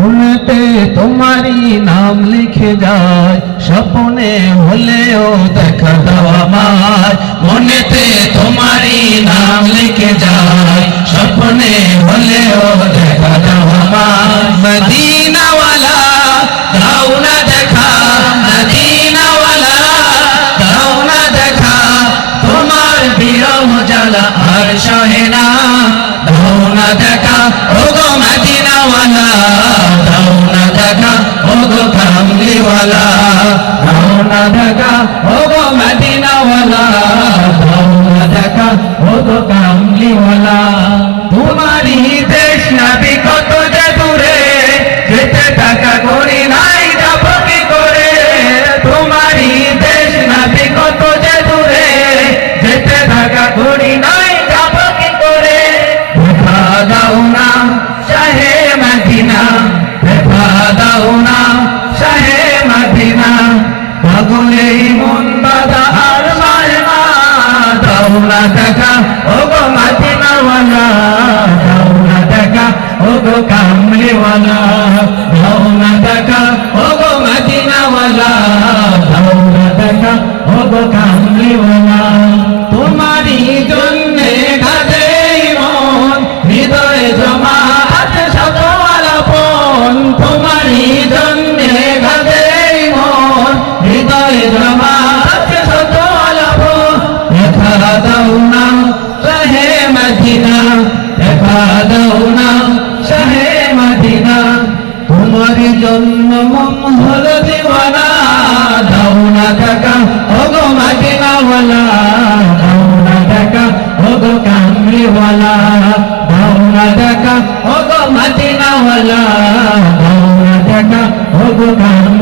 মনেতে তোমারই নাম লিখে যায়, স্বপ্নে হলেও দেখা দাও আমায়। মনেতে তোমারই নাম লিখে যায়, স্বপ্নে হলেও দেখা দাও আমায়। মদিনাওয়ালা দাও না দেখা, মদিনাওয়ালা দাও না দেখা, তোমার বিরহ জ্বালা আর সহে না। দাও না দেখা ওগো মদিনাওয়ালা, দাও না দেখা ওগো কামলিওয়ালা, দাও না দেখা ওগো মদিনাওয়ালা, দাও না দেখা ওগো কামলিওয়ালা। তোমারই দেশ নবী কত যে দূরে, যেতে টাকা করি নাই যাব কি করে। তোমারই দেশ নবী কত যে দূরে, যেতে টাকা করি নাই যাব কি করে। দেখা দাও না শাহে মদিনা, দেখা দাও না শাহে মদিনা, পাগলে মন বাঁধা আর মায় না। দাও না দেখা ওগো মদিনাওয়ালা, দাও না দেখা ওগো কামলিওয়ালা, দাও না দেখা ওগো মদিনাওয়ালা, দাও না দেখা ওগো কামলিওয়ালা। তোমারই জন্যে কাঁদে মন, হৃদয়ে জমা আছে শত আলাপন। তোমারই জন্যে কাঁদে মন, হৃদয়ে জমা আছে শত আলাপন। দেখা দাও না শাহে মদিনা, দেখা দাও না শাহে মদিনা, তোমার জন্য মন হলো দিওয়ানা। দাও না দেখা ওগো মদিনাওয়ালা, দাও না দেখা ওগো কামলিওয়ালা, দাও না দেখা ওগো মদিনাওয়ালা, দাও না দেখা ওগো কামলিওয়ালা।